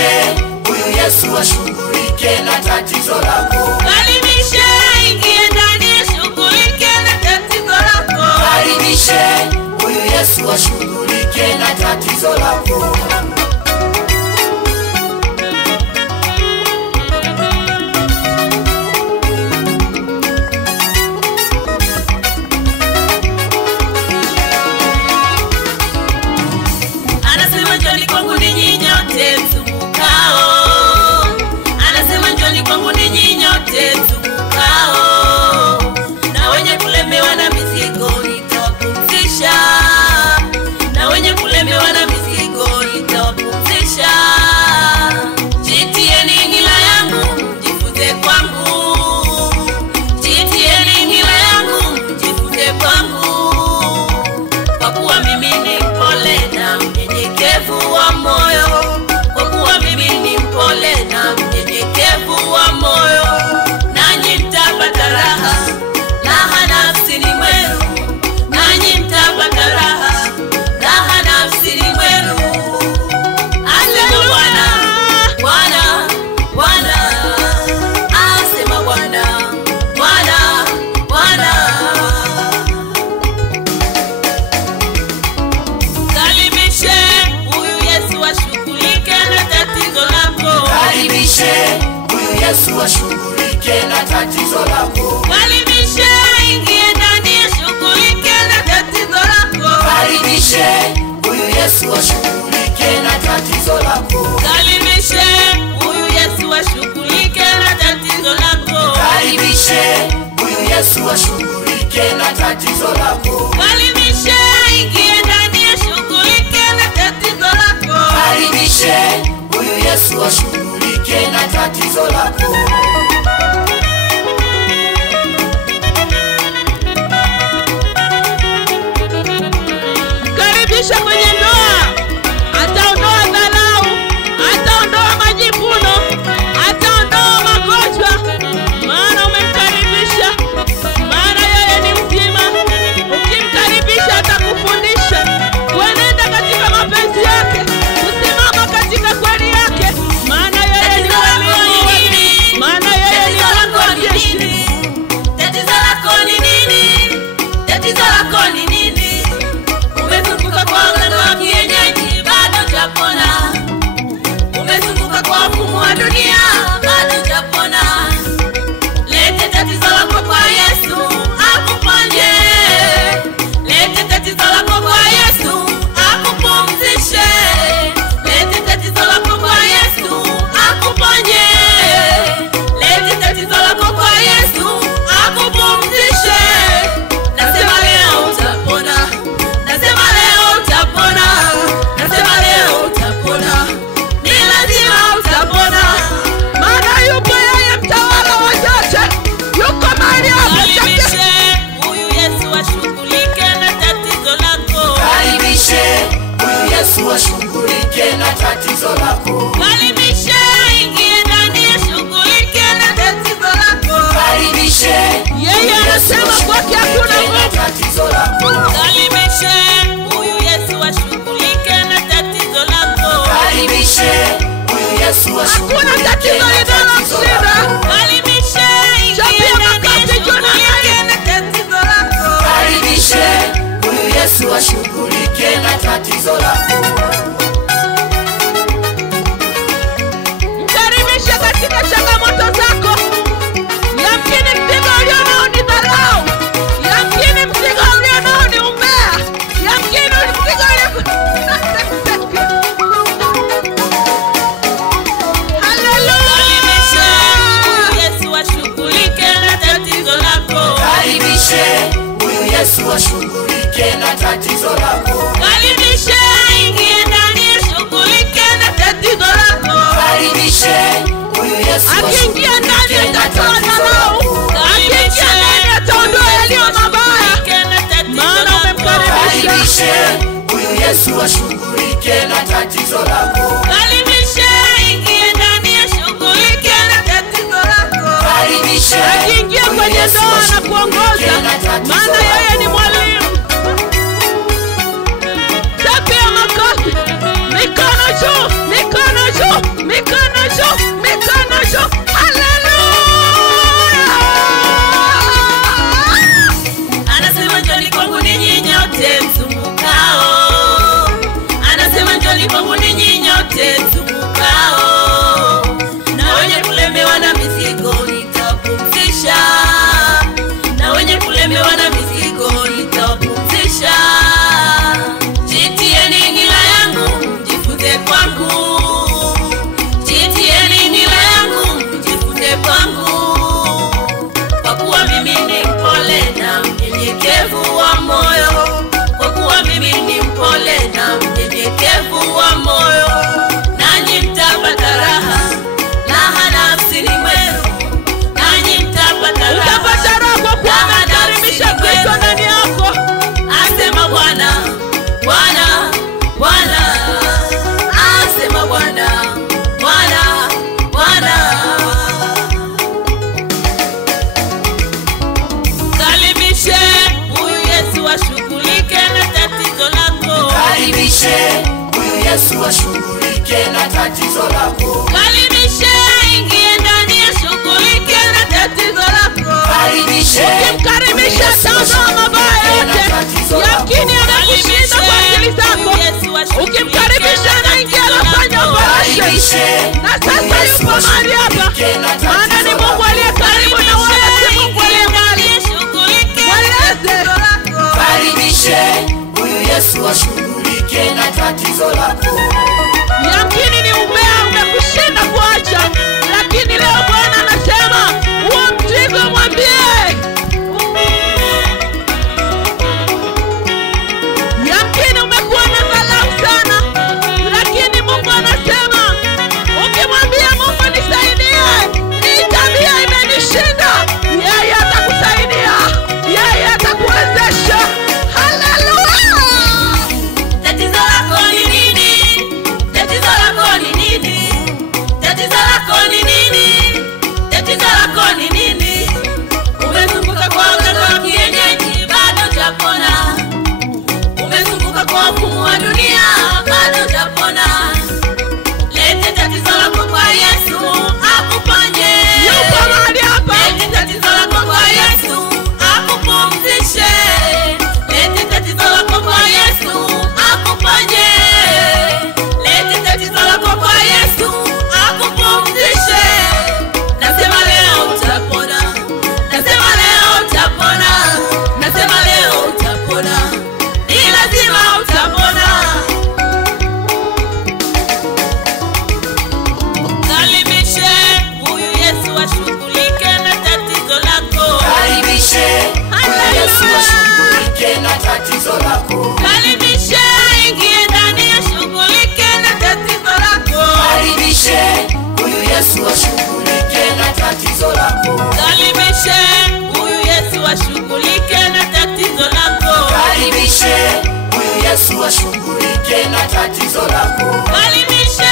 Karibishe huyu Yesu ashughulike na tatizo lako. Karibishe ingie ndani ashughulike na tatizo lako. Karibishe huyu Yesu ashughulike na tatizo lako. Anasema njoni kwangu ninyi nyote msumbukao. Anasema njoni kwangu ninyi nyote msumbukao. Na wenye kulemewa na mizigo nitawapumzisha. Na wenye kulemewa na mizigo nitawapumzisha. Jitieni nila yangu mjifunze kwangu. Jitieni nila yangu mjifunze kwangu. Kwa kuwa mimi ni mpole na mnyenyekevu wa moyo. Kwa kuwa mimi ni mpole na mnyenyekevu wa moyo. Nanyi mtapata raha, raha nafsini mwenu. Nanyi mtapata raha, raha nafsini mwenu. Asema Bwana, Bwana, Bwana. Asema Bwana, Bwana, Bwana. Karibishe huyu Yesu ashughulike na tatizo lako. Karibishe huyu Yesu ashughulike na tatizo lako. Karibishe ingie ndani ashughulike na tatizo lako. Karibishe huyu Yesu ashughulike na tatizo lako. Karibishe huyu Yesu ashughulike na tatizo lako. Karibishe huyu Yesu ashughulike na tatizo lako. Karibishe ingie ndani ashughulike na tatizo lako. Karibishe huyu Yesu ashughulike na tatizo lako. Karibisha kwenye ndoa. Ataondoa dharau, ataondoa majivuno, ataondoa magonjwa. Maana umemkaribisha, maana yeye ni mzima. Ukimkaribisha atakufundisha kuenenda katika mapenzi yake, kusimama katika kweli yake. Maana yeye ni mwalimu, maana yeye ni Mungu wa jeshi. Tatizo lako ni nini? Tatizo lako ni nini? Umezunguka kwa waganga wa kienyeji bado hujapona. Umezunguka kwa wafumu wa dunia bado hujapona. Lete tatizo lako kwa Yesu akuponye. Lete tatizo lako kwa Yesu akupumzishe. Lete tatizo lako kwa Yesu akuponye. Lete tatizo lako kwa Yesu akupumzishe. Nasema leo utapona. Nasema leo utapona. Nasema leo utapona. Ni lazima utapona. Maana yupo yeye mtawala wa yote. Yuko mahali hapa. Karibishe huyu Yesu ashughulike na tatizo lako. Karibishe huyu Yesu ashughulike na tatizo lako. Karibishe ingie ndani ashughulike na tatizo lako. Karibishe Yeye anasema kwake hakuna na nguvu. tatizo lako. Karibishe huyu Yesu ashughulike na tatizo lako. Karibishe huyu Yesu ashughulike Hakuna tatizo na tatizo linalomshinda. lako. Karibishe ingie ndani ashughulike na tatizo lako. Karibishe huyu Yesu ashughulike na tatizo lako. Mkaribishe katika changamoto zako. Yamkini mzigo ulionao ni dharau. Yamkini mzigo ulionao ni umbea. Yamkini mzigo Haleluya. Yesu ashughulike na tatizo lako. Karibishe huyu Yesu ashughulike na tatizo lako. Karibishe ingie ndani ashughulike na tatizo lako. Karibishe huyu Yesu Akiingia ndani ashughulike na atatoa tatizo dharau. lako. Akiingia ndani ataondoa yaliyo mabaya. Maana umemkaribisha. Karibishe huyu Yesu ashughulike na tatizo lako. Karibishe ingie ndani ashughulike na tatizo lako. Karibishe Akiingia kwenye ndoa na kuongoza, maana yeye ni mwalimu. Tapia makofi. Mikono juu, mikono juu, mikono tatizo lako. Karibishe ingie ndani ashughulike na tatizo lako. Karibishe. Ukimkaribisha ataondoa mabaya yote. Yamkini anakushinda kwa akili zako. Ukimkaribisha anaingia anafanya operation. Na sasa yupo mahali hapa. Maana ni Mungu aliye karibu na wala si Mungu aliye mbali. Karibishe huyu Yesu ashughulike na tatizo lako. Yamkini ni umbea umekushinda kuacha, lakini leo Bwana anasema huo mzigo mwambie. Yamkini umekuwa na dharau sana, lakini Mungu anasema ukimwambia Mungu nisaidie, hii tabia imenishinda, yeye atakusaidia, yeye atakuwezesha. Haleluya! Tatizo lako ni nini? Tatizo lako ni nini? Tatizo lako ni nini? Tatizo lako ni nini? Umezunguka kwa waganga wa kienyeji bado hujapona. Umezunguka kwa mfumo wa dunia bado hujapona. Lete tatizo lako kwa Yesu akuponye. Yupo mahali hapa. Lete tatizo lako kwa Yesu akupumzishe. Lete tatizo lako kwa Yesu akuponye. Lete tatizo lako kwa Yesu akupumzishe. Nasema leo utapona. Nasema leo utapona. Nasema leo utapona. Ni lazima utapona. Karibishe huyu Yesu ashughulike na tatizo lako. Karibishe huyu Yesu ashughulike na tatizo lako. Karibishe ingie ndani ashughulike na tatizo lako. Karibishe huyu Yesu ashughulike na tatizo lako. Karibishe huyu Yesu ashughulike na tatizo lako. Karibishe huyu Yesu ashughulike na tatizo lako. Karibishe